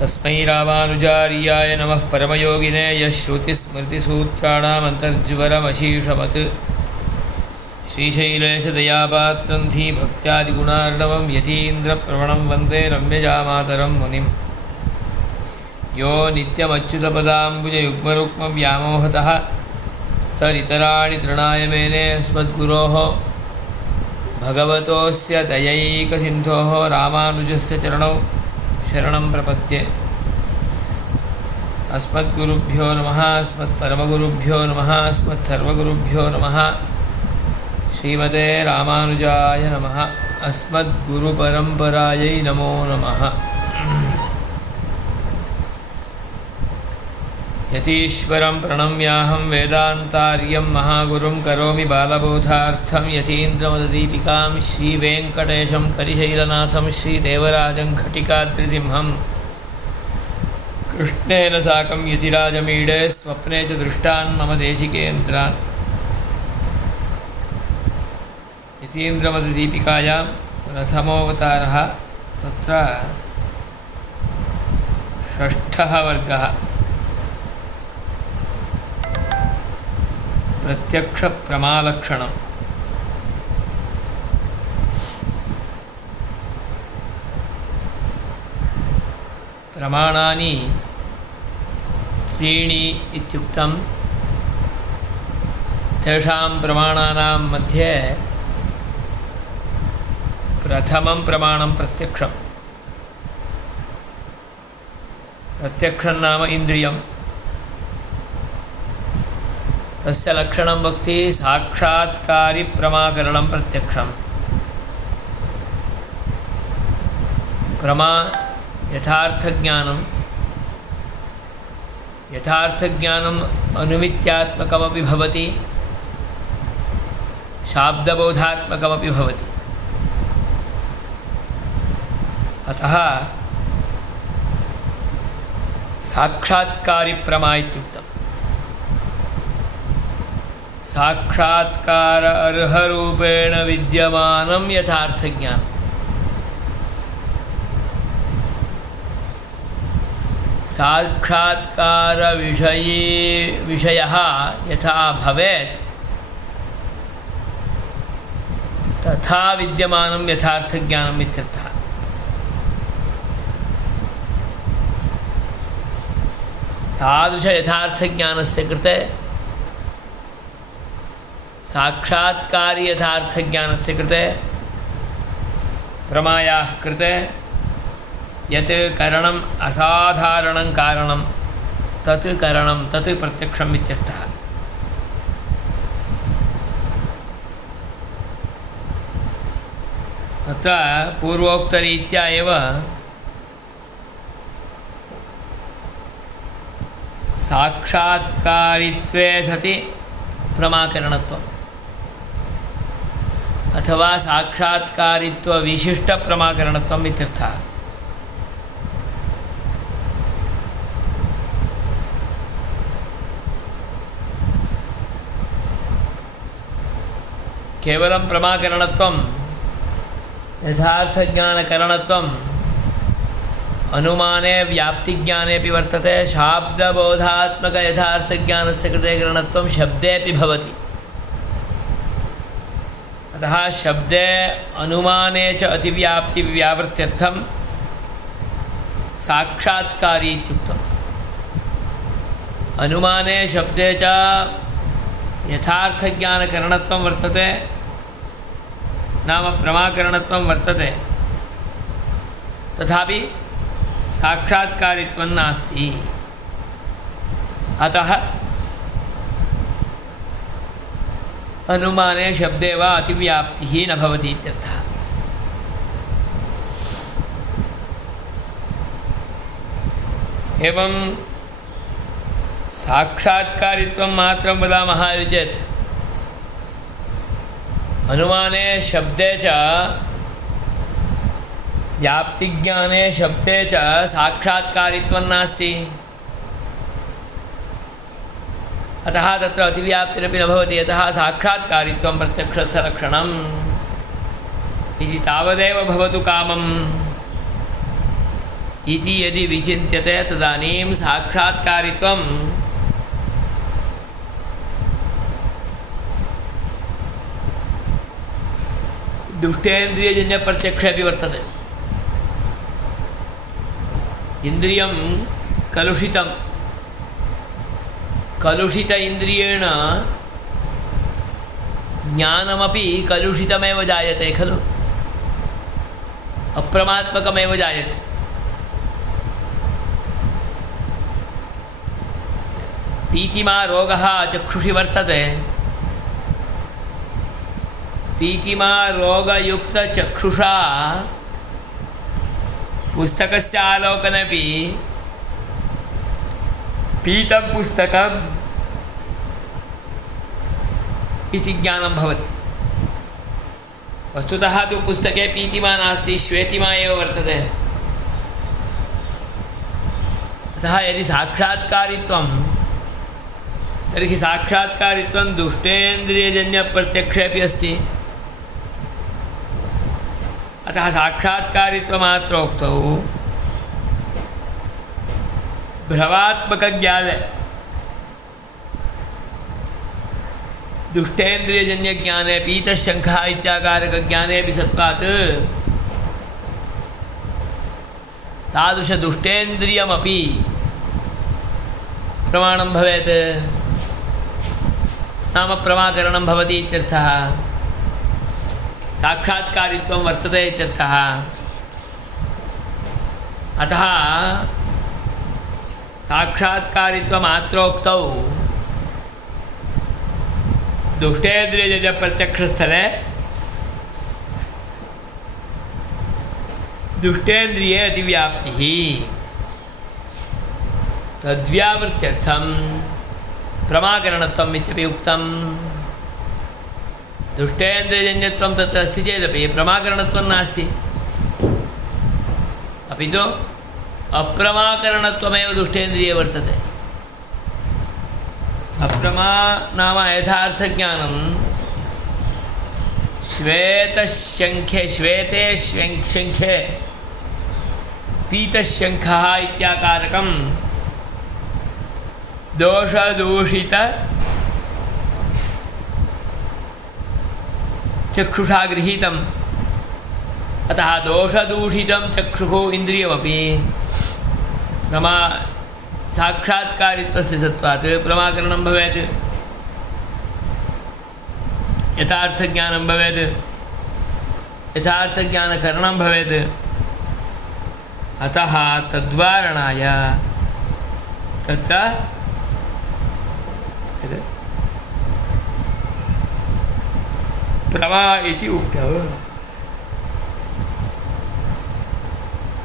तस्मै रामानुजार्याय नमः परमयोगिने यः श्रुतिस्मृतिसूत्राणामन्तर्ज्वरमशीषवत् श्रीशैलेशदयापात्रं धीभक्त्यादिगुणार्णवं यतीन्द्रप्रवणं वन्दे रम्यजामातरं मुनिं यो नित्यमच्युतपदाम्बुजयुग्मरुक्मव्यामोहतः तरितराणि तृणाय मेने अस्मद्गुरोः भगवतोऽस्य दयैकसिन्धोः रामानुजस्य चरणौ शरणं प्रपद्ये। अस्मद्गुरुभ्यो नमः, अस्मत्परमगुरुभ्यो नमः, अस्मत्सर्वगुरुभ्यो नमः। श्रीमते रामानुजाय नमः। अस्मद्गुरुपरम्परायै नमो नमः। यतीश्वरं प्रणम्याहं वेदान्तार्यं महागुरुं करोमि बालबोधार्थं यतीन्द्रमददीपिकां श्रीवेङ्कटेशं करिशैलनाथं श्रीदेवराजं घटिकाद्रिसिंहं कृष्णेन साकं यतिराजमीडे स्वप्ने च दृष्टान् मम देशिकेन्द्रान्। यतीन्द्रमददीपिकायां प्रथमोऽवतारः, तत्र षष्ठः वर्गः प्रत्यक्ष प्रमालक्षणम्। प्रमाणानि त्रीणि इत्युक्तं। तेषां प्रमाणानां मध्ये प्रथमं प्रमाणं प्रत्यक्षम्। प्रत्यक्षं नाम इन्द्रियं। तस्य लक्षणं वक्ति साक्षात्कारी प्रमाकरणं प्रत्यक्षम्। प्रमा यथार्थज्ञानम् अनुमित्यात्मकमपि भवति, शाब्दबोधात्मकमपि भवति। अतः साक्षात्कारी प्रमा इत्युक्तम्। साक्षात्कार अर्हरूपेण विद्यमानं यथार्थज्ञानं। साक्षात्कार विषयः यथा भवेत् तथा विद्यमानं यथार्थज्ञानम् इत्यर्थः। तादृश यथार्थज्ञानस्य कृते, साक्षात्कारी यथार्थज्ञानस्य कृते, प्रमायाः कृते यत् करणम् असाधारणं कारणं तत् करणं, तत् प्रत्यक्षम् इत्यर्थः। तत्र पूर्वोक्तरीत्या एव साक्षात्कारित्वे सति प्रमाकरणत्वम् अथवा साक्षात्कारित्व विशिष्ट प्रमाकरणत्वम् इत्यर्थः। केवलं प्रमाकरणत्वं, यथार्थज्ञानकरणत्वम् अनुमाने व्याप्तिज्ञानेपि वर्तते। शाब्दबोधात्मक यथार्थज्ञानस्य कृते करणत्वं शब्देपि भवति। अतः शब्दे अनुमाने च अतिव्याप्तिव्यावृत्त्यर्थं साक्षात्कारी इत्युक्तम्। अनुमाने शब्दे च यथार्थज्ञानकरणत्वं वर्तते, नाम प्रमाकरणत्वं वर्तते, तथापि साक्षात्कारित्वं नास्ति। अतः अनुमाने शब्दे वा अतिव्याप्तिः न भवति इत्यर्थः। एवं साक्षात्कारित्वं मात्रं वदामः चेत् अनुमाने शब्दे च व्याप्तिज्ञाने शब्दे च साक्षात्कारित्वं नास्ति। अतः तत्र अतिव्याप्तिरपि न भवति। यतः साक्षात्कारित्वं प्रत्यक्षस्य लक्षणम् इति तावदेव भवतु कामम्। इति यदि विचिन्त्यते तदानीं साक्षात्कारित्वं दुष्टेन्द्रियजन्यप्रत्यक्षे अपि वर्तते। इन्द्रियं कलुषितं, कलुषित इन्द्रियेण ज्ञानमपि कलुषितमेव जायते खलु, अप्रमात्मकमेव जायते। पीतिमा रोगः चक्षुषि वर्तते, पीतिमा रोगयुक्तचक्षुषा पुस्तकस्य आलोकनेपि पीतं पुस्तकम् इति ज्ञानं भवति। वस्तुतः तु पुस्तके पीतिमा नास्ति, श्वेतिमा एव वर्तते। अतः यदि साक्षात्कारित्वं तर्हि साक्षात्कारित्वं दुष्टेन्द्रियजन्यप्रत्यक्षे अपि अस्ति। अतः साक्षात्कारित्वमात्रोक्तौ भ्रवात्मकज्ञाने दुष्टेन्द्रियजन्यज्ञाने पीतशङ्खः इत्याकारकज्ञानेऽपि सत्त्वात् तादृशदुष्टेन्द्रियमपि प्रमाणं भवेत्, नाम प्रमाकरणं भवति इत्यर्थः। साक्षात्कारित्वं वर्तते इत्यर्थः। अतः साक्षात्कारित्वमात्रोक्तौ दुष्टेन्द्रियजन्यप्रत्यक्षस्थले दुष्टेन्द्रिये अतिव्याप्तिः, तद्व्यावृत्यर्थं प्रमाकरणत्वम् इत्यपि उक्तम्। दुष्टेन्द्रियजन्यत्वं तत्र अस्ति चेदपि प्रमाकरणत्वं नास्ति, अपि तु अप्रमाकरणत्वमेव दुष्टेन्द्रिये वर्तते। अप्रमा नाम यथार्थज्ञानं श्वेतशङ्खे, श्वेते शङ्खे पीतशङ्खः इत्याकारकं दोषदूषित चक्षुषा गृहीतम्। अतः दोषदूषितं चक्षुः इन्द्रियमपि प्रमा साक्षात्कारित्वस्य सत्त्वात् प्रमाकरणं भवेत्, यथार्थज्ञानं भवेत्, यथार्थज्ञानकरणं भवेत्। अतः तद्वारणाय तत्र प्रमा इति उक्तम्,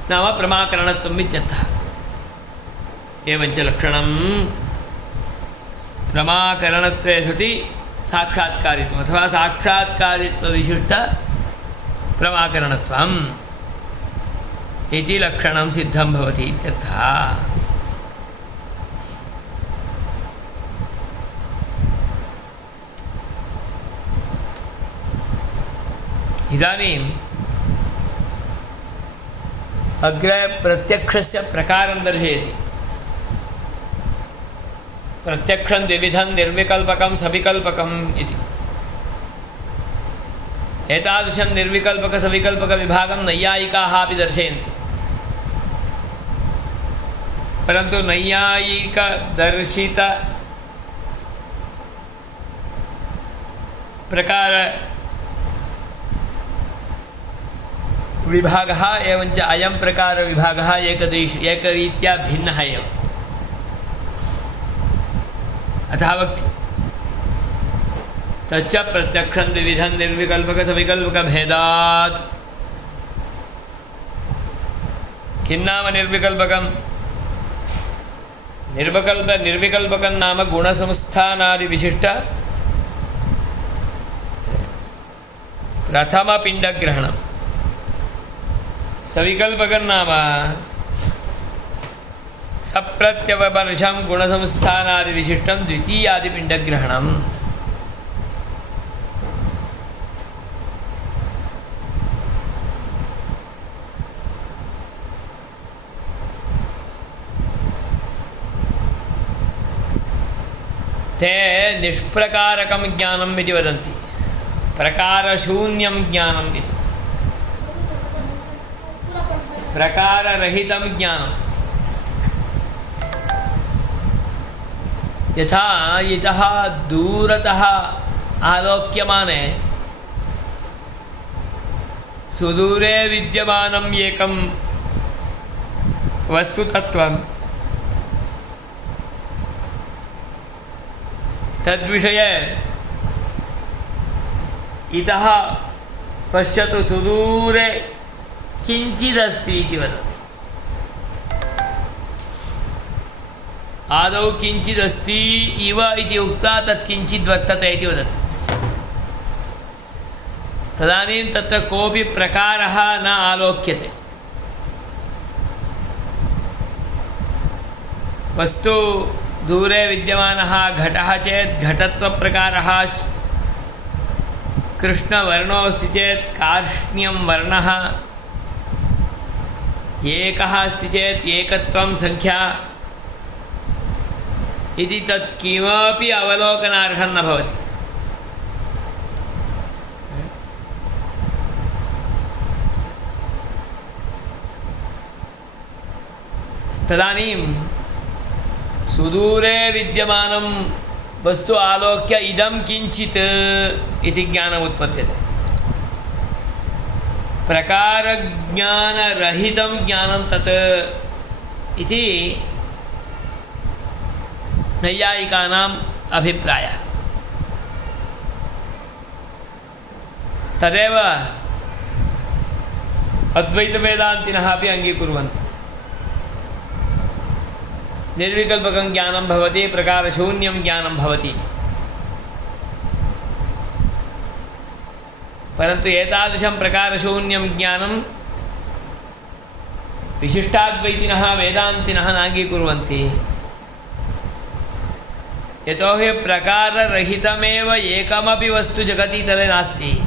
नाम प्रमाकरणत्वम् इत्यर्थः। एवञ्च लक्षणं प्रमाकरणत्वे सति साक्षात्कारित्वम् अथवा साक्षात्कारित्वविशिष्टप्रमाकरणत्वम् इति लक्षणं सिद्धं भवति इत्यर्थः। इदानीम् अग्रे प्रत्यक्षस्य प्रकारं दर्शयति। प्रत्यक्षं द्विविधं निर्विकल्पकं सविकल्पकम् इति। एतादृशं निर्विकल्पकसविकल्पकविभागं नैयायिकाः अपि दर्शयन्ति, परन्तु नैयायिकदर्शितप्रकार विभागः एवञ्च अयं प्रकारविभागः एकरीत्या भिन्नः एव। अतः वक्ति तच्च प्रत्यक्षं द्विविधं निर्विकल्पकसविकल्पकभेदात्। किन्नाम निर्विकल्पकं? निर्विकल्पकं नाम गुणसंस्थानादिविशिष्ट प्रथमपिण्डग्रहणं। सविकल्पकं नाम सप्रत्यववर्षं गुणसंस्थानादिविशिष्टं द्वितीयादिपिण्डग्रहणम्। ते निष्प्रकारकं ज्ञानम् इति वदन्ति, प्रकारशून्यं ज्ञानम् इति। प्रकाररहितं ज्ञानं यथा इतः दूरतः आलोक्यमाने सुदूरे विद्यमानम् एकं वस्तुतत्त्वं तद्विषये इतः पश्यतु सुदूरे किञ्चिदस्ति इति वदति। आदौ किञ्चिदस्ति इव इति उक्त्वा तत् किञ्चिद् वर्तते इति वदति। तदानीं तत्र कोऽपि प्रकारः न आलोक्यते। वस्तु दूरे विद्यमानः घटः चेत् घटत्वप्रकारः कृष्णवर्णो अस्ति चेत् कार्ष्ण्यं वर्णः, एकः अस्ति चेत् एकत्वं संख्या इति तत् किमपि अवलोकनार्हं न भवति। तदानीं सुदूरे विद्यमानं वस्तु आलोक्य इदं किञ्चित् इति ज्ञानम् उत्पद्यते। प्रकारज्ञानरहितं ज्ञानं तत् इति नैयायिकानाम् अभिप्रायः। तदेव अद्वैतवेदान्तिनः अपि अङ्गीकुर्वन्ति। निर्विकल्पकं ज्ञानं भवति, प्रकारशून्यं ज्ञानं भवति। परन्तु एतादृशं प्रकारशून्यं ज्ञानं विशिष्टाद्वैतिनः वेदान्तिनः नाङ्गीकुर्वन्ति। यतोहि प्रकाररहितमेव एकमपि वस्तु जगति तले नास्ति।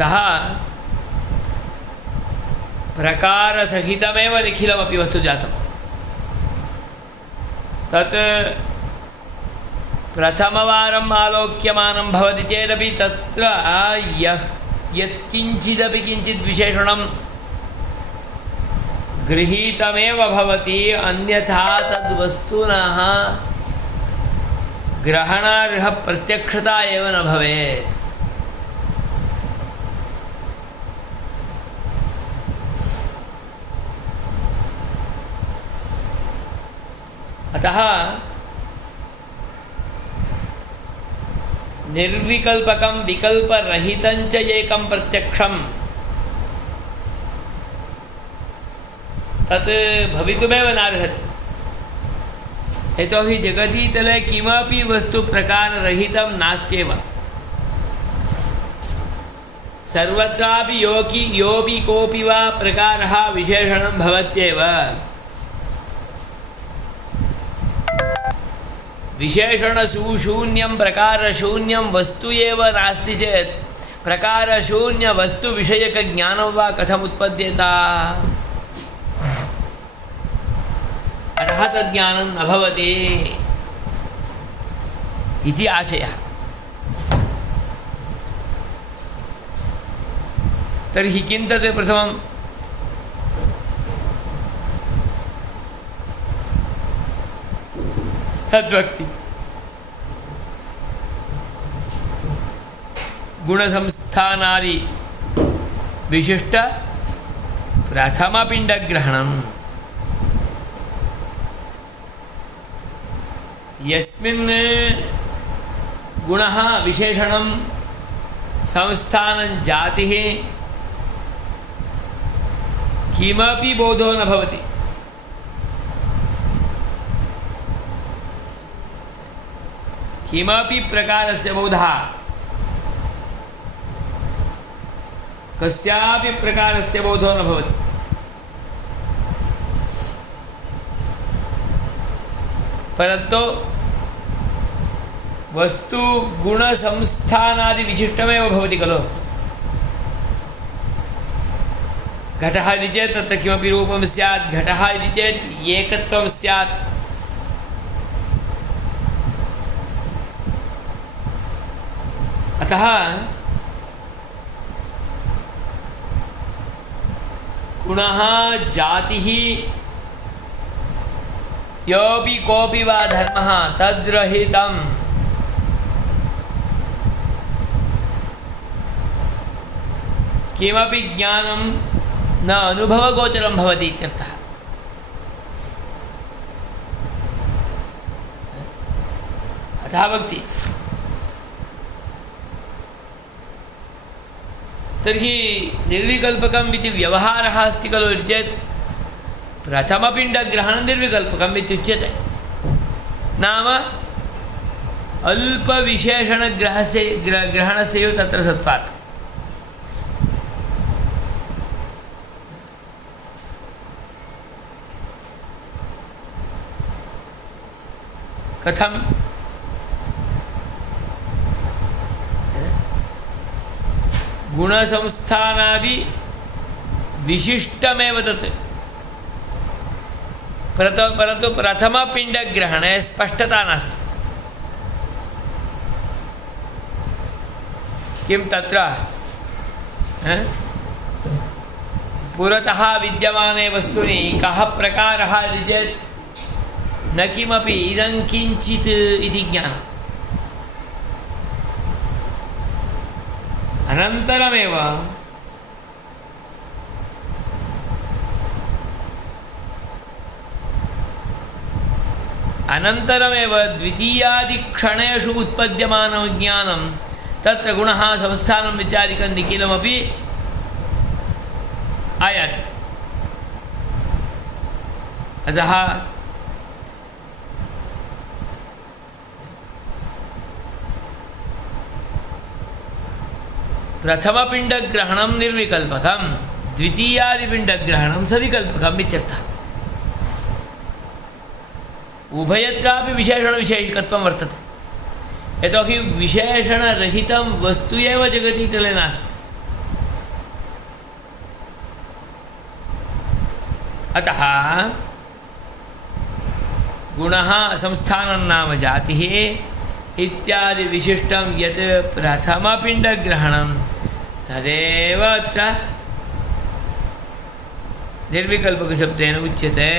अतः प्रकारसहितमेव निखिलमपि वस्तु जातं। तत् प्रथमवारम् आलोक्यमानं भवति चेदपि तत्र यत्किञ्चिदपि किञ्चित् विशेषणं गृहीतमेव भवति, अन्यथा तद्वस्तुनः ग्रहणार्हप्रत्यक्षता एव न भवेत्। अतः निर्विकल्पकं विकल्परहितं च एकं प्रत्यक्षं तत् भवितुमेव नार्हति। यतोहि जगतीतले किमपि वस्तु प्रकाररहितं नास्त्येव। सर्वत्रापि योऽपि कोऽपि वा प्रकारः विशेषणं भवत्येव। विशेषणशून्यं प्रकारशून्यं वस्तु एव नास्ति चेत् प्रकारशून्यवस्तुविषयकज्ञानं वा कथम् उत्पद्येत? अतः तज्ज्ञानं न भवति इति आशयः। तर्हि किं तत् प्रथमं तद्वक्ति गुणसंस्थानादि विशिष्ट प्रथमपिण्डग्रहणम्। यस्मिन् गुणः विशेषणं संस्थानं जातिः किमपि बोधो न भवति। किमपि प्रकारस्य बोधः कस्यापि प्रकारस्य बोधो न भवति। परन्तु वस्तु गुणसंस्थानादि विशिष्टमेव भवति खलु। घटः इति चेत् तत्र किमपि रूपं स्यात्, घटः इति चेत् एकत्वं स्यात्। अतः गुणः जातिः योऽपि कोऽपि वा धर्मः तद्रहितं किमपि ज्ञानं न अनुभवगोचरं भवति इत्यर्थः। अतः भक्ति तर्हि निर्विकल्पकम् इति व्यवहारः अस्ति खलु इति चेत् प्रथमपिण्डग्रहणं निर्विकल्पकम् इत्युच्यते। नाम ग्रहणस्य तत्र सत्त्वात्। कथं गुणसंस्थानादि विशिष्टमेव तत्, परन्तु प्रथमपिण्डग्रहणे स्पष्टता नास्ति। किं तत्र पुरतः विद्यमाने वस्तुनि कः प्रकारः इति चेत् न किमपि इदं किञ्चित् इति ज्ञानम्। अनन्तरमेव द्वितीयादिक्षणेषु उत्पद्यमानं ज्ञानं तत्र गुणः संस्थानम् इत्यादिकं निखिलमपि आयाति। अतः प्रथमपिण्डग्रहणं निर्विकल्पकं, द्वितीयादिपिण्डग्रहणं सविकल्पकम् इत्यर्थः। उभयत्रापि विशेषणविशेषिकत्वं वर्तते। यतोहि विशेषणरहितं वस्तु एव जगतीतले नास्ति। अतः गुणः संस्थानं नाम जातिः इत्यादि विशिष्टं यत् प्रथमपिण्डग्रहणं तदेव अत्र निर्विकल्पकशब्देन उच्यते।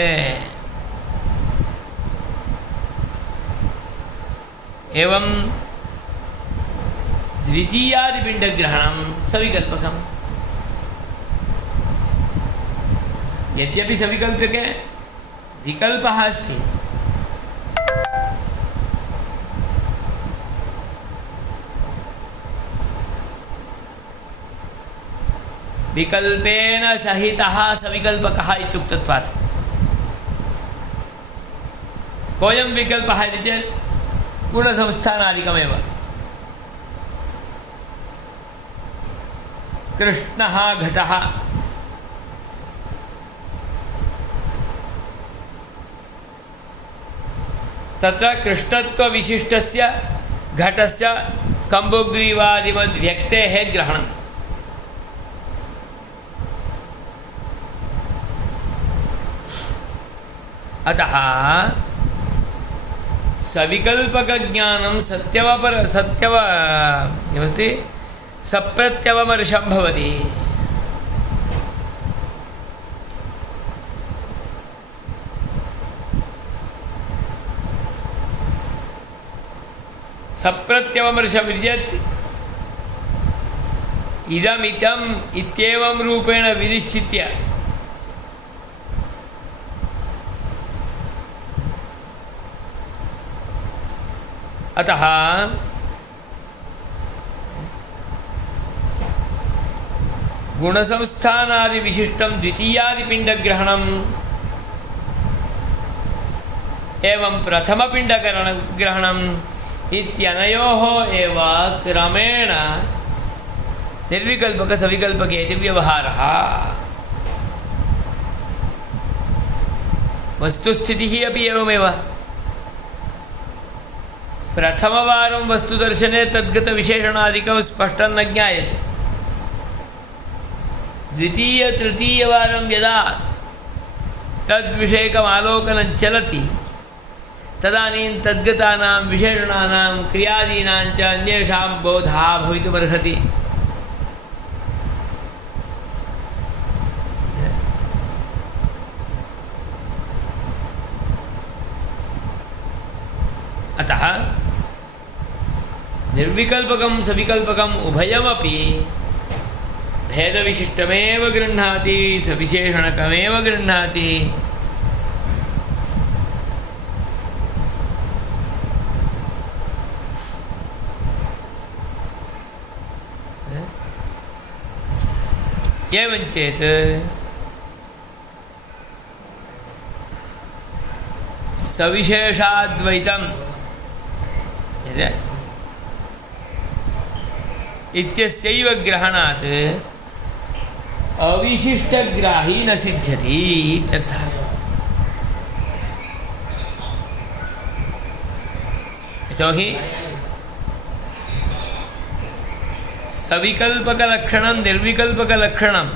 एवं द्वितीयादिपिण्डग्रहणं सविकल्पकम्। यद्यपि सविकल्पके विकल्पः अस्ति, विकल्पेन सहितः सविकल्पकः इत्युक्तत्वात्। कोऽयं विकल्पः इति चेत् गुणसंस्थानादिकमेव। कृष्णः घटः, तत्र कृष्णत्वविशिष्टस्य घटस्य कम्बुग्रीवादिवद्व्यक्तेः ग्रहणम्। अतः सविकल्पकज्ञानं किमस्ति सप्रत्यवमर्शं भवति। सप्रत्यवमर्शम् इति चेत् इदमिदम् इत्येवं रूपेण विनिश्चित्य अतः गुणसंस्थानादिविशिष्टं द्वितीयादिपिण्डग्रहणम् एवं प्रथमपिण्डग्रहणम् इत्यनयोः एव क्रमेण निर्विकल्पकसविकल्पके इति व्यवहारः। वस्तुस्थितिः अपि एवमेव। प्रथमवारं वस्तुदर्शने तद्गतविशेषणादिकं स्पष्टं न ज्ञायते। द्वितीय-तृतीयवारं यदा तद्विषयकमालोकनं चलति तदानीं तद्गतानां विशेषणानां क्रियादीनां च अन्येषां बोधः भवितुमर्हति। अतः निर्विकल्पकं सविकल्पकम् उभयमपि भेदविशिष्टमेव गृह्णाति, सविशेषणकमेव गृह्णाति। एवञ्चेत् सविशेषाद्वैतम् इत्यस्यैव ग्रहणात् अविशिष्टग्राही न सिद्ध्यति इत्यर्थः। यतोहि सविकल्पकलक्षणं निर्विकल्पकलक्षणं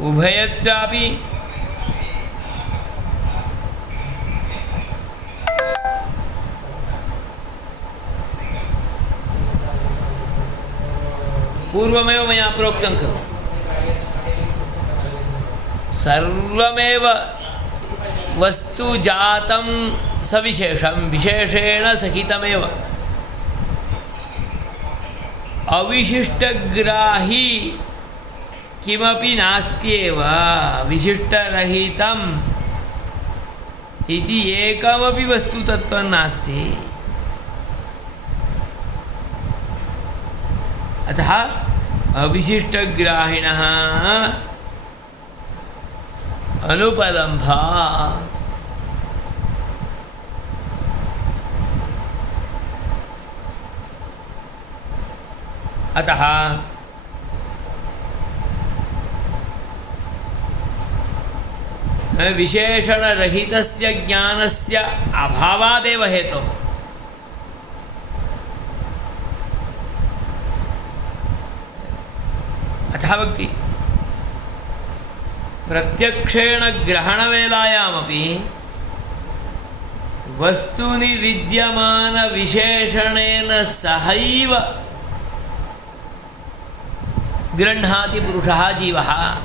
उभयत्रापि पूर्वमेव मया प्रोक्तं खलु, सर्वमेव वस्तु जातं सविशेषं विशेषेण सहितमेव। अविशिष्टग्राही किमपि नास्त्येव, विशिष्टरहितम् इति एकमपि वस्तुतत्त्वं नास्ति। अतः अविशिष्टग्राहिणः अनुपलम्भात् अतः विशेषणरहितस्य ज्ञानस्य अभावादेव हेतुः। अतः वक्ति प्रत्यक्षेण ग्रहणवेलायामपि वस्तूनि विद्यमानविशेषणेन सहैव गृह्णाति पुरुषः जीवः।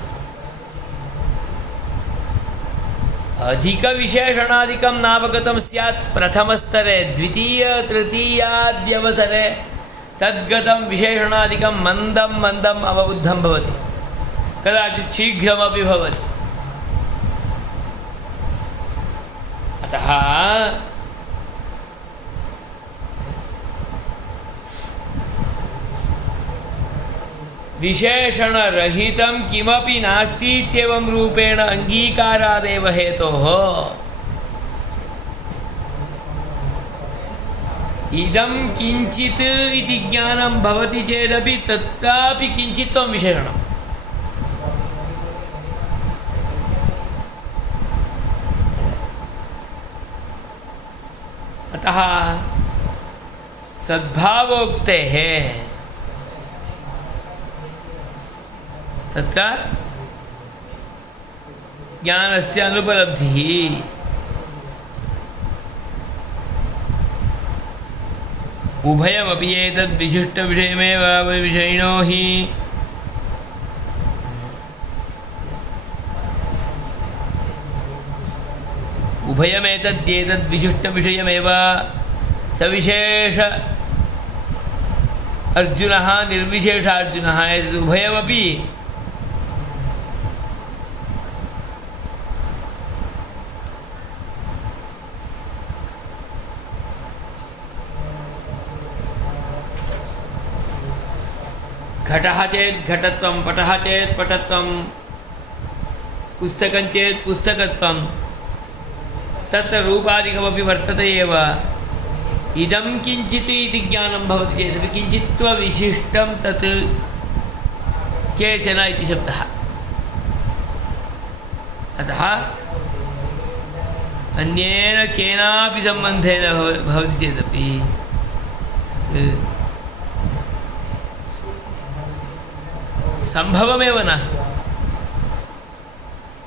अधिकविशेषणादिकं नावगतं स्यात् प्रथमस्तरे, द्वितीय-तृतीयाद्यवसरे तद्गतं विशेषणादिकं मन्दं मन्दम् अवबुद्धं भवति, कदाचित् शीघ्रमपि भवति। अतः विशेषणरहितं किमपि नास्ति इत्येवं रूपेण अङ्गीकारादेव हेतोः इदं किञ्चित् इति ज्ञानं भवति चेदपि तत्रापि किञ्चित्त्वं विशेषणम्। अतः सद्भावोक्तेः तत्र ज्ञानस्य अनुपलब्धिः। उभयमपि एतद् विशिष्टविषयमेव विषयिणो हि उभयमेतद्येतद् विशिष्टविषयमेव सविशेष अर्जुनः निर्विशेष अर्जुनः एतद् उभयमपि घटः चेत् घटत्वं, पटः चेत् पटत्वं, पुस्तकं चेत् पुस्तकत्वं, तत्र रूपादिकमपि वर्तते एव। इदं किञ्चित् इति ज्ञानं भवति चेदपि किञ्चित्त्वविशिष्टं तत् केचन इति शब्दः। अतः अन्येन केनापि सम्बन्धेन भवति चेदपि सम्भवमेव नास्ति,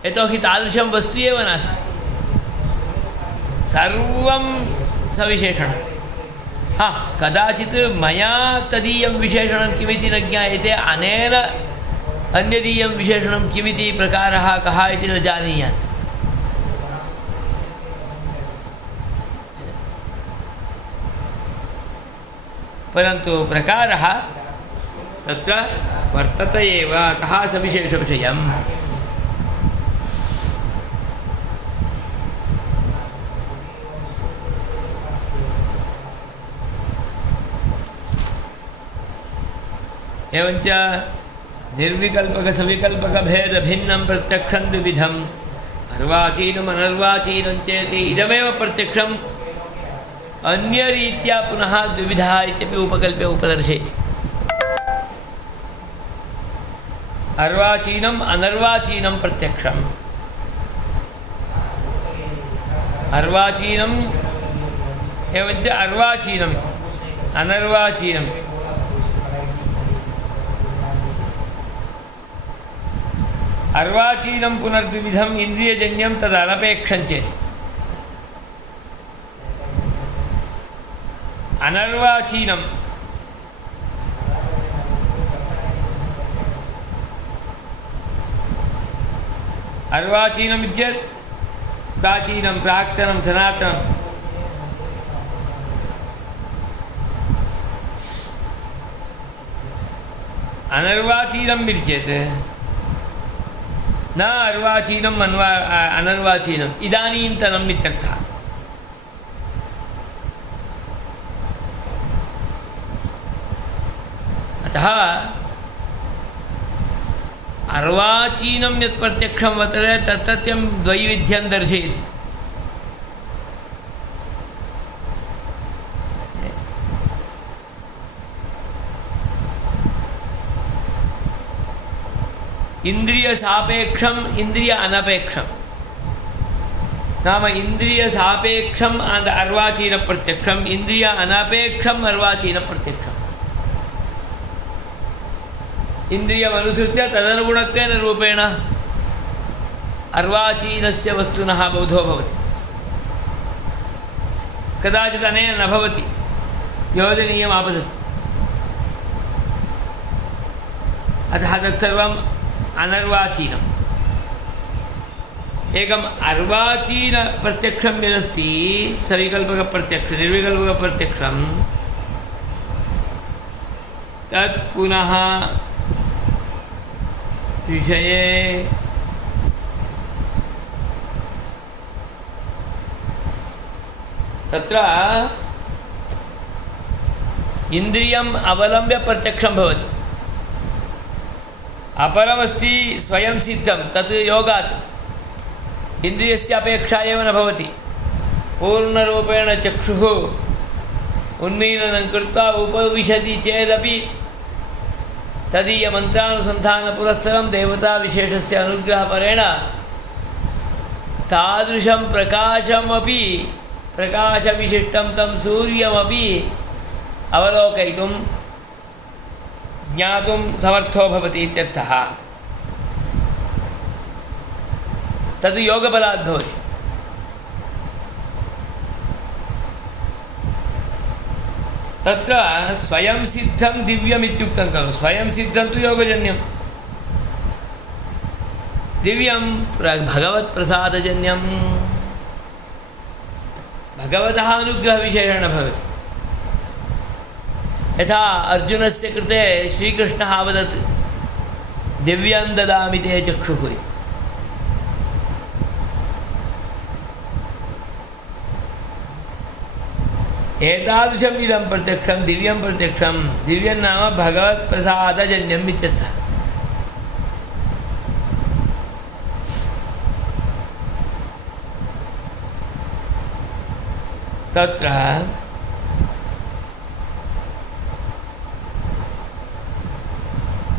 यतोहि तादृशं वस्तु एव नास्ति, सर्वं सविशेषणं। हा, कदाचित् मया तदीयं विशेषणं किमिति न ज्ञायते, अनेन अन्यदीयं विशेषणं किमिति प्रकारः कः इति न जानीयात्। परन्तु प्रकारः तत्र वर्तते एव, अतः सविशेषविषयम्। एवञ्च निर्विकल्पकसविकल्पकभेदभिन्नं प्रत्यक्षं द्विविधम् अर्वाचीनम् अनर्वाचीनं चेति इदमेव प्रत्यक्षम् अन्यरीत्या पुनः द्विविधः इत्यपि उपकल्प्य उपदर्शयति। अर्वाचीनम् अनर्वाचीनं प्रत्यक्षम्, अर्वाचीनम् एवञ्च अर्वाचीनमिति अनर्वाचीनमिति। अर्वाचीनं पुनर्द्विविधम् इन्द्रियजन्यं तदनपेक्षं चेत्, अनर्वाचीनम् अर्वाचीनम् इत्येतत् प्राचीनं प्राक्तनं सनातनम्। अनर्वाचीनम् इति चेत् न अर्वाचीनम् अनर्वाचीनम् इदानीन्तनम् इत्यर्थः। अतः अर्वाचीनं यत् प्रत्यक्षं वर्तते तत्तत्यं द्वैविध्यं दर्शयति। इन्द्रियसापेक्षम् इन्द्रिय अनपेक्षं नाम इन्द्रियसापेक्षम् अर्वाचीनप्रत्यक्षम् इन्द्रिय अनपेक्षम् अर्वाचीनप्रत्यक्षम्। इन्द्रियमनुसृत्य तदनुगुणत्वेन रूपेण अर्वाचीनस्य वस्तुनः बोधो भवति। कदाचित् अनेन न भवति, योजनीयम् आपतति, अतः तत्सर्वम् अनर्वाचीनम्। एकम् अर्वाचीनप्रत्यक्षं यदस्ति सविकल्पकप्रत्यक्षं निर्विकल्पकप्रत्यक्षं तत् पुनः विषये तत्र इन्द्रियम् अवलम्ब्य प्रत्यक्षं भवति। अपरमस्ति स्वयं सिद्धं तत् योगात्, इन्द्रियस्य अपेक्षा एव न भवति। पूर्णरूपेण चक्षुः उन्मीलनं कृत्वा उपविशति चेदपि तदीयमन्त्रानुसन्धानपुरस्सरं देवताविशेषस्य अनुग्रहपरेण तादृशं प्रकाशमपि प्रकाशविशिष्टं तं सूर्यमपि अवलोकयितुं ज्ञातुं समर्थो भवति इत्यर्थः। तद् योगबलात् भवति। तत्र स्वयं सिद्धं दिव्यम् इत्युक्तं खलु। स्वयं सिद्धं तु योगजन्यं, दिव्यं भगवत्प्रसादजन्यं, भगवतः अनुग्रहविशेषेण भवति। यथा अर्जुनस्य कृते श्रीकृष्णः अवदत् दिव्यं ददामि ते चक्षुः इति। एतादृशम् इदं प्रत्यक्षं दिव्यं प्रत्यक्षं, दिव्यं नाम भगवत्प्रसादजन्यम् इत्यर्थः। तत्र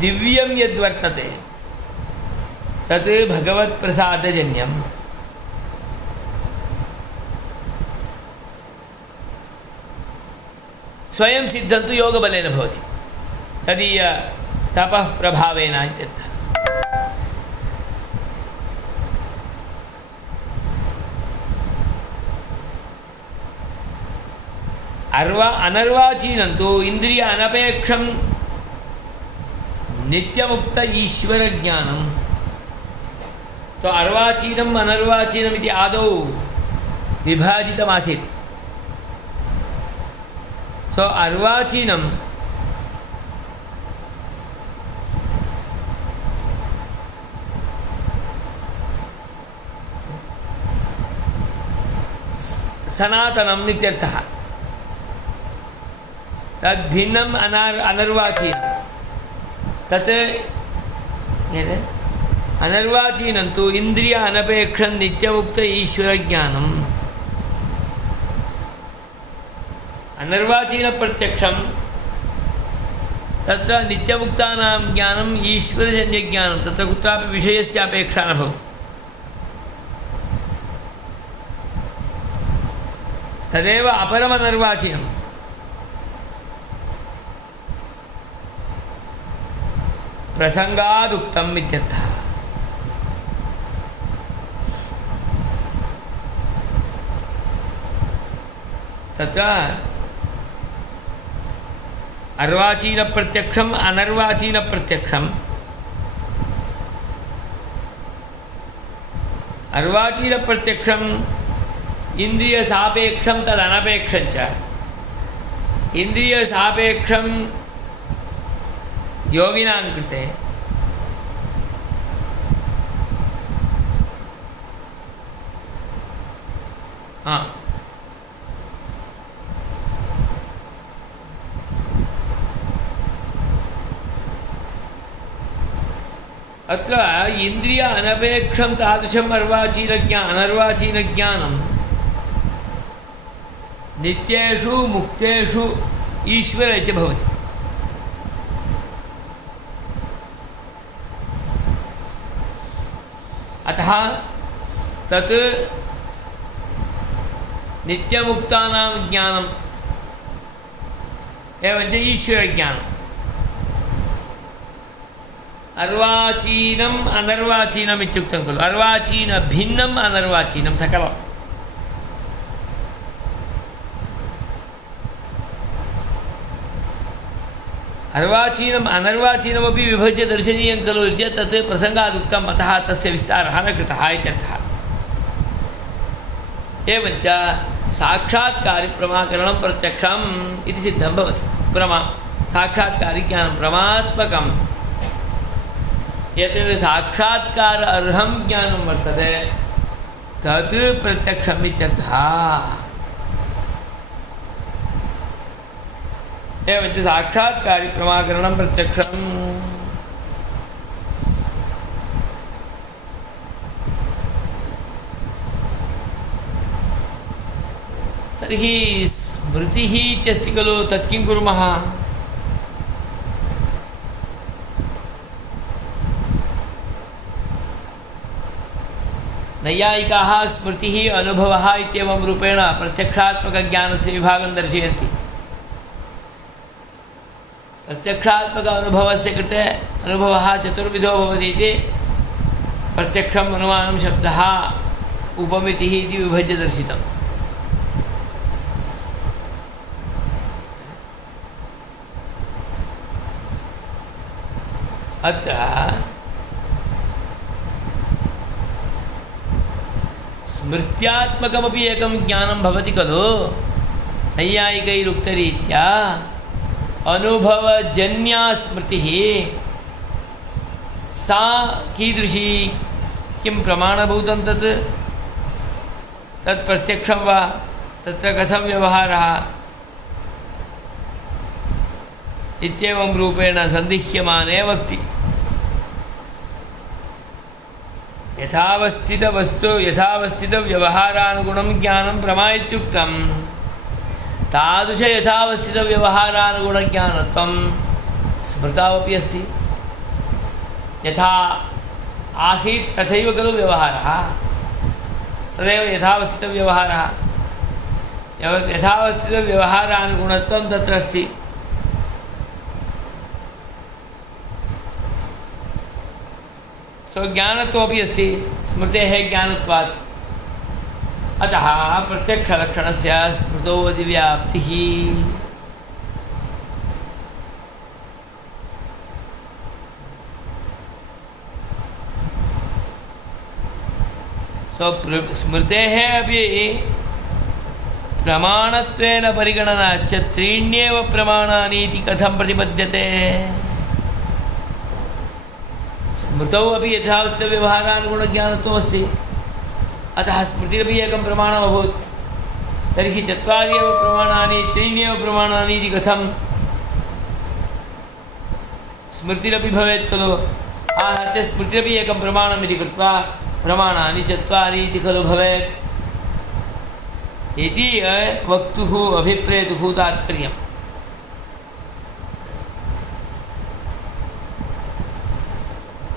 दिव्यं यद्वर्तते तत् भगवत्प्रसादजन्यं। स्वयं सिद्धं तु योगबलेन भवति, तदीय तपः प्रभावेन इत्यर्थः। अनर्वाचीनं तु इन्द्रिय अनपेक्षं नित्यमुक्त ईश्वरज्ञानं। तो अर्वाचीनम् अनर्वाचीनम् इति आदौ विभाजितमासीत्। तो अर्वाचीनं सनातनम् इत्यर्थः। तद्भिन्नम् अनर्वाचीनं। तत् अनर्वाचीनं तु इन्द्रिय अनपेक्षं नित्यमुक्त ईश्वरज्ञानम्। अनर्वाचीनप्रत्यक्षं तत्र नित्यमुक्तानां ज्ञानम् ईश्वरजन्यज्ञानं, तत्र कुत्रापि विषयस्य अपेक्षा न भवति। तदेव अपरमनर्वाचीनं। प्रसंगादुक्तम् इत्यर्थः। तत्र अर्वाचीनप्रत्यक्षम् अनर्वाचीनप्रत्यक्षम्। अर्वाचीनप्रत्यक्षम् इन्द्रियसापेक्षं तदनपेक्षं च। इन्द्रियसापेक्षं योगिनां कृते, अत्र इन्द्रिय अनपेक्षं तादृशम् अनर्वाचीनज्ञानं नित्येषु मुक्तेषु ईश्वरे च भवति। अतः तत् नित्यमुक्तानां ज्ञानम् एवञ्च ईश्वरज्ञानम्। अर्वाचीनम् अनर्वाचीनम् इत्युक्तं खलु। अर्वाचीनभिन्नम् अनर्वाचीनं सकलम्। अर्वाचीनम् अनर्वाचीनमपि विभज्य दर्शनीयं खलु इत्यतः तत् प्रसङ्गादुक्तम्, अतः तस्य विस्तारः न कृतः इत्यर्थः। एवञ्च साक्षात्कारिप्रमाकरणं प्रत्यक्षम् इति सिद्धं भवति। साक्षात्कारिज्ञानं प्रमात्मकं यत् साक्षात्कार अर्हं ज्ञानं वर्तते तत् प्रत्यक्षम् इत्यर्थः। एवञ्च साक्षात्कारिप्रमाकरणं प्रत्यक्षम्। तर्हि स्मृतिः इत्यस्ति खलु, तत् किं कुर्मः? नैयायिकाः स्मृतिः अनुभवः इत्येवं रूपेण प्रत्यक्षात्मकज्ञानस्य विभागं दर्शयन्ति। प्रत्यक्षात्मक अनुभवस्य कृते अनुभवः चतुर्विधो भवति इति प्रत्यक्षम् अनुमानं शब्दः उपमितिः इति विभज्य दर्शितम्। अत्र स्मृत्यात्मकमपि एकं ज्ञानं भवति खलु। नैयायिकैरुक्तरीत्या अनुभवजन्या स्मृतिः सा कीदृशी, किं प्रमाणभूतं तत्? तत् प्रत्यक्षं वा, तत्र कथं व्यवहारः इत्येवं रूपेण सन्दिह्यमाने वक्ति। यथावस्थितवस्तु यथावस्थितव्यवहारानुगुणं ज्ञानं प्रमा इत्युक्तं। तादृश यथावस्थितव्यवहारानुगुणज्ञानत्वं स्मृतावपि अस्ति। यथा आसीत् तथैव खलु व्यवहारः, तदेव यथावस्थितव्यवहारः। यथावस्थितव्यवहारानुगुणत्वं तत्र अस्ति। ज्ञानत्वमपि अस्ति स्मृतेः ज्ञानत्वात्। अतः प्रत्यक्षलक्षणस्य स्मृतौ अतिव्याप्तिः। स्मृतेः अपि प्रमाणत्वेन परिगणना च त्रीण्येव प्रमाणानि इति कथं प्रतिपद्यते? स्मृतौ अपि यथावस्थितव्यवहारानुगुणज्ञानत्वमस्ति, अतः स्मृतिरपि एकं प्रमाणम् अभूत्। तर्हि चत्वारि एव प्रमाणानि त्रीण्येव प्रमाणानि इति कथं? स्मृतिरपि भवेत् खलु। आहत्य स्मृतिरपि एकं प्रमाणम् इति कृत्वा प्रमाणानि चत्वारि इति खलु भवेत् इति वक्तुः अभिप्रेतुः तात्पर्यम्।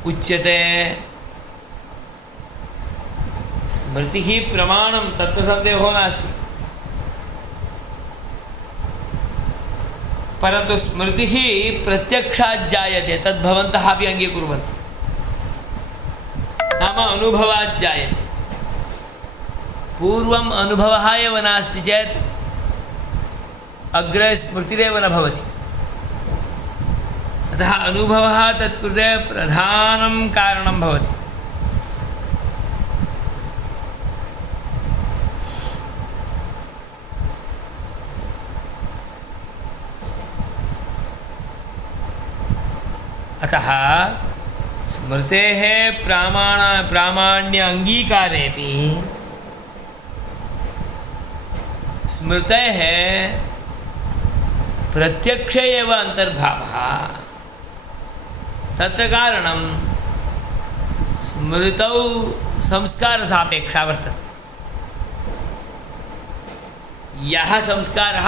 उच्यते स्मृतिः प्रमाणं तत्र सन्देहो नास्ति, परन्तु स्मृतिः प्रत्यक्षात् जायते, तद् भवन्तः अपि अङ्गीकुर्वन्ति। नाम अनुभवात् जायते। पूर्वम् अनुभवः एव नास्ति चेत् अग्रे स्मृतिरेव न भवति। अतः अनुभवः तत्कृते प्रधानं कारणं भवति। अतः स्मृतेः प्रामाण्य अङ्गीकारेपि स्मृतेः प्रत्यक्षे एव अन्तर्भावः। तत्र कारणं स्मृतौ संस्कारसापेक्षा वर्तते। यः संस्कारः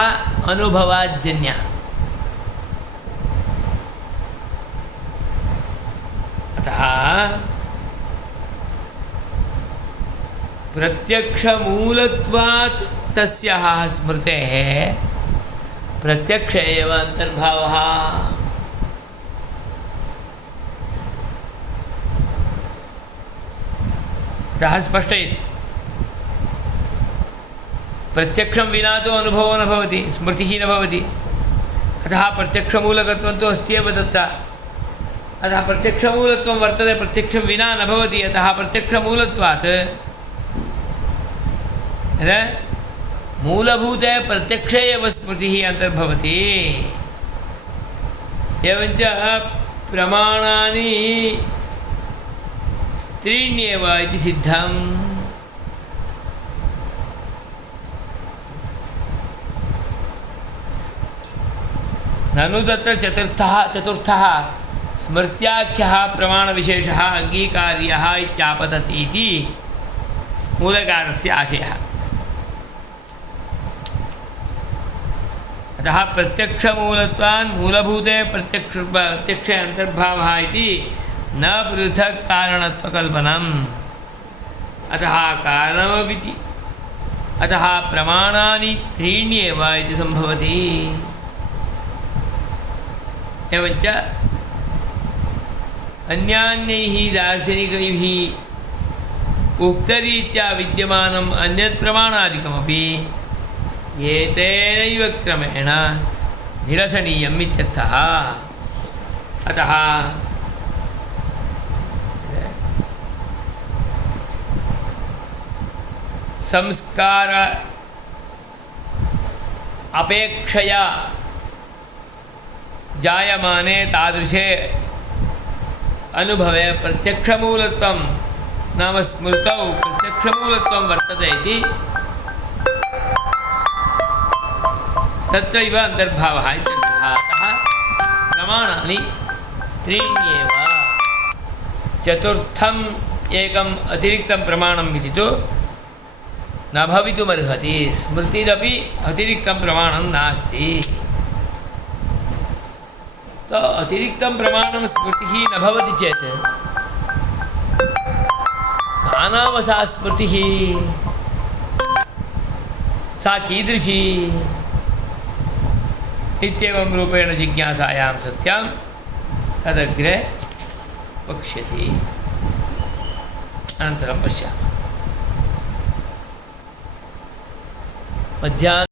अनुभवाज्जन्यः। अतः प्रत्यक्षमूलत्वात् तस्याः स्मृतेः प्रत्यक्षे एव अन्तर्भावः। अतः स्पष्टयति प्रत्यक्षं विना तु अनुभवो न भवति, स्मृतिः न भवति। अतः प्रत्यक्षमूलकत्वं तु अस्ति एव तत्र। अतः प्रत्यक्षमूलत्वं वर्तते, प्रत्यक्षं विना न भवति। अतः प्रत्यक्षमूलत्वात् मूलभूते प्रत्यक्षे एव स्मृतिः अन्तर्भवति। एवञ्च प्रमाणानि त्रीण्येव इति सिद्धम्। ननु तत्र चतुर्थः स्मृत्याख्यः प्रमाणविशेषः अङ्गीकार्यः इत्यापतति इति मूलकारस्य आशयः। अतः प्रत्यक्षमूलत्वान् मूलभूते प्रत्यक्षे अन्तर्भावः इति न पृथक् कारणत्वकल्पनम्। अतः कारणमपि अतः प्रमाणानि त्रीण्येव इति सम्भवति। एवञ्च अन्यान्यैः दार्शनिकैः उक्तरीत्या विद्यमानम् अन्यत् प्रमाणादिकमपि एतेनैव क्रमेण निरसनीयम् इत्यर्थः। अतः संस्कार अपेक्षया जायमाने तादृशे अनुभवे प्रत्यक्षमूलत्वं नाम स्मृतौ प्रत्यक्षमूलत्वं वर्तते इति तत्रैव अन्तर्भावः इत्यर्थः। अतः प्रमाणानि त्रीण्येव। चतुर्थम् एकम् अतिरिक्तं प्रमाणम् इति तु न भवितुमर्हति। स्मृतिरपि अतिरिक्तं प्रमाणं नास्ति। तो अतिरिक्तं प्रमाणं स्मृतिः न भवति चेत् का नाम सा स्मृतिः सा कीदृशी इत्येवं रूपेण जिज्ञासायां सत्यां तदग्रे वक्ष्यति। अनन्तरं पश्यामः। मध्याह्न